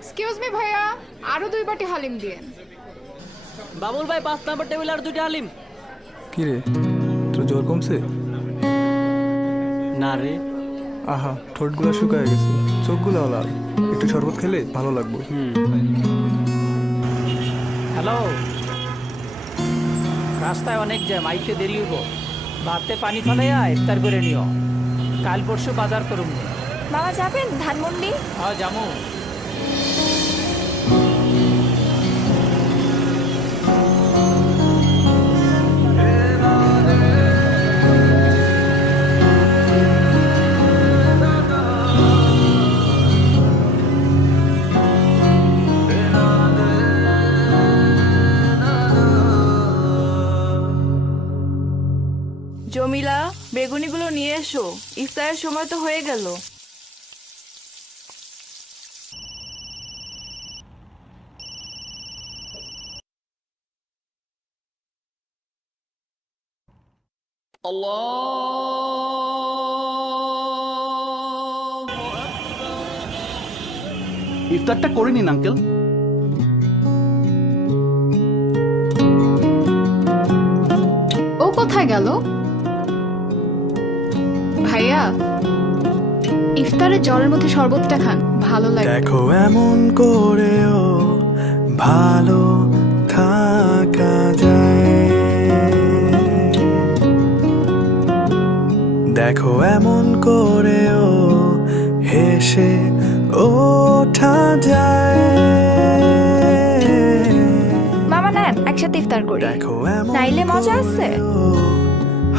Excuse me ভাইয়া, আরো 2 বাটি হালিম দিয়েন। বাবুল ভাই 5 নম্বর টেবিলে আর 2টা হালিম। কি রে, তোর জ্বর কমছে? না রে। আহা, ঠোঁটগুলো শুকায় গেছে, চোখগুলো লাল, একটু শরবত খেলে ভালো লাগবে। হ্যালো, রাস্তায় অনেক জ্যাম, আইতে দেরি হইব। ভাতে পানি ফেলাইয়া ইফতার করে নিও, কাল পরশু বাজার করুম। মামা যাবেন ধানমন্ডি? হ্যাঁ যামু। জমিলা, বেগুনিগুলো নিয়ে এসো, ইফতারের সময় তো হয়ে গেল। ইফতারটা করে নিন আঙ্কেল। ও কোথায় গেল? ভাইয়া, ইফতারে জ্বরের মধ্যে শরবতটা খান, ভালো লাগে। দেখো এমন করেও ভালো থাকা যায়, দেখো এমন করেও হেসে ওঠা যায়। মামা নেন, একসাথে ইফতার করি, দেখো এমন নাইলে মজা আছে।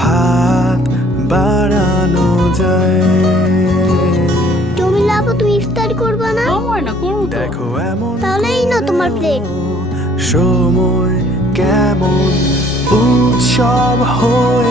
হাত বাড়ানো যায়। জমিলা আপু, তুমি ইফতার করবে না? দেখো এমন তাহলে এই নাও তোমার প্লেট। সময় কেমন উৎসব হয়ে